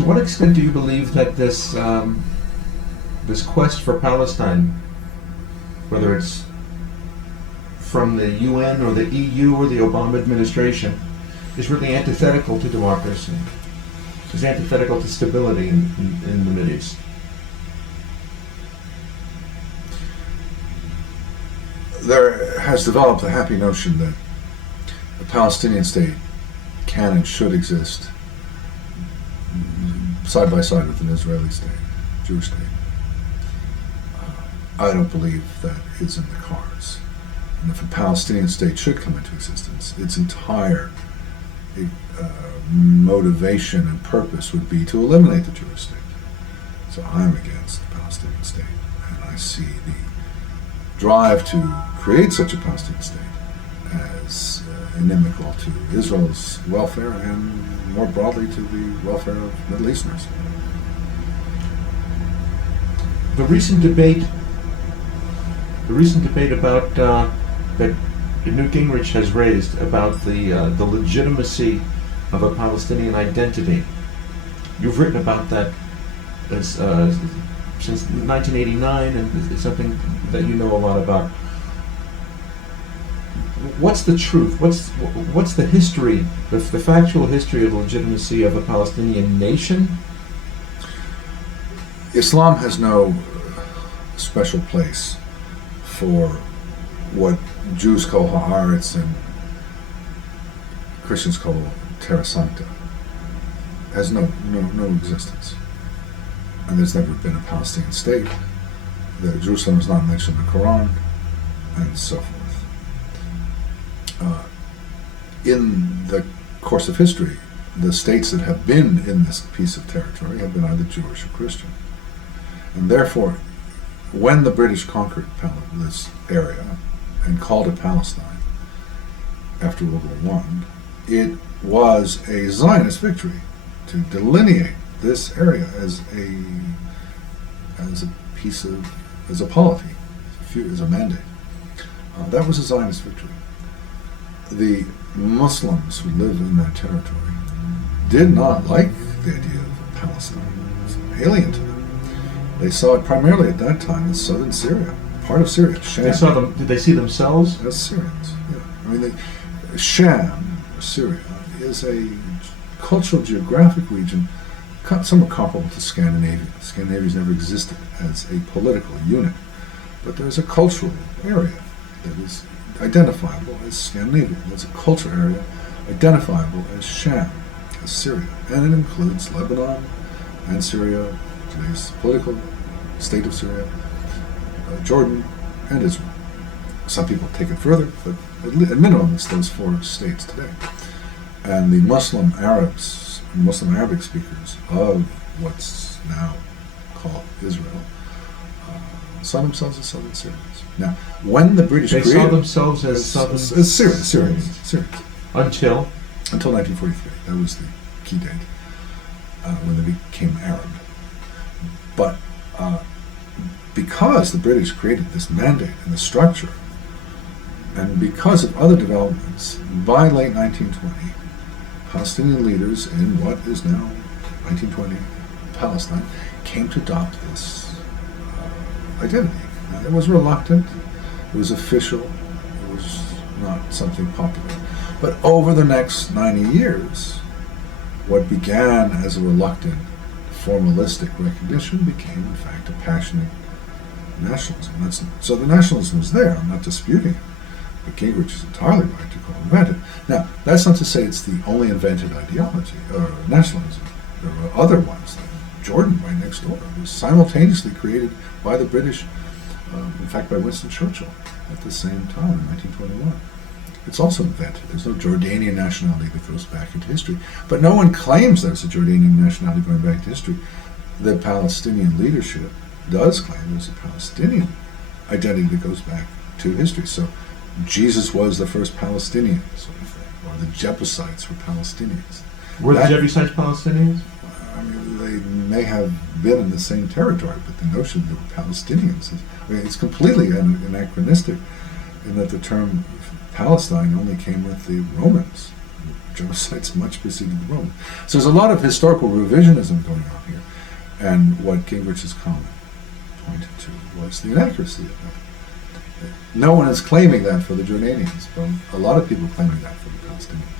To what extent do you believe that this this quest for Palestine, whether it's from the UN or the EU or the Obama administration, is really antithetical to democracy? Is antithetical to stability in the Mideast? There has developed a happy notion that a Palestinian state can and should exist side by side with an Israeli state, Jewish state. I don't believe that is in the cards. And if a Palestinian state should come into existence, its entire motivation and purpose would be to eliminate the Jewish state. So I'm against the Palestinian state, and I see the drive to create such a Palestinian state as inimical to Israel's welfare and more broadly to the welfare of Middle Easterners. The recent debate about that Newt Gingrich has raised about the legitimacy of a Palestinian identity. You've written about that as, since 1989, and it's something that you know a lot about. What's the truth? What's the history, the factual history of the legitimacy of a Palestinian nation? Islam has no special place for what Jews call Haaretz and Christians call Terra Sancta. Has no existence. And there's never been a Palestinian state. Jerusalem is not mentioned in the Quran, and so forth. In the course of history, the states that have been in this piece of territory have been either Jewish or Christian. And therefore, when the British conquered this area and called it Palestine after World War I, it was a Zionist victory to delineate this area as a piece of, as a polity, as a mandate. That was a Zionist victory. The Muslims who lived in that territory did not like the idea of Palestine. It was alien to them. They saw it primarily at that time as southern Syria, part of Syria. Sham. They saw them. Did they see themselves as Syrians? Yeah. I mean, Sham, Syria, is a cultural geographic region somewhat comparable to Scandinavia. Scandinavia's never existed as a political unit, but there's a cultural area that is identifiable as Scandinavia. There's a cultural area identifiable as Sham, as Syria, and it includes Lebanon and Syria, today's political state of Syria, Jordan, and Israel. Some people take it further, but at minimum it's those four states today. And the Muslim Arabs, Muslim Arabic speakers of what's now called Israel, saw themselves as southern Syrians. Now, when the British saw themselves as southern Syrians. Until 1943. That was the key date when they became Arab. But because the British created this mandate and the structure, and because of other developments, by late 1920, Palestinian leaders in what is now 1920 Palestine came to adopt this identity. Now, it was reluctant, it was official, it was not something popular. But over the next 90 years, what began as a reluctant, formalistic recognition became, in fact, a passionate nationalism. So the nationalism is there, I'm not disputing it. But Gingrich is entirely right to call it invented. Now, that's not to say it's the only invented ideology, or nationalism. There were other ones, like Jordan right next door. It was simultaneously created by the British, in fact by Winston Churchill, at the same time in 1921. It's also invented. There's no Jordanian nationality that goes back into history. But no one claims there's a Jordanian nationality going back to history. The Palestinian leadership does claim there's a Palestinian identity that goes back to history. So Jesus was the first Palestinian, sort of thing. Or the Jebusites were Palestinians. Were the Jebusites Palestinians? I mean, they may have been in the same territory, but the notion that they were Palestinians it's completely anachronistic in that the term Palestine only came with the Romans. genocides much preceded the Romans. So there's a lot of historical revisionism going on here. And what Gingrich's comment pointed to was the inaccuracy of that. No one is claiming that for the Jordanians, but a lot of people are claiming that for the Palestinians.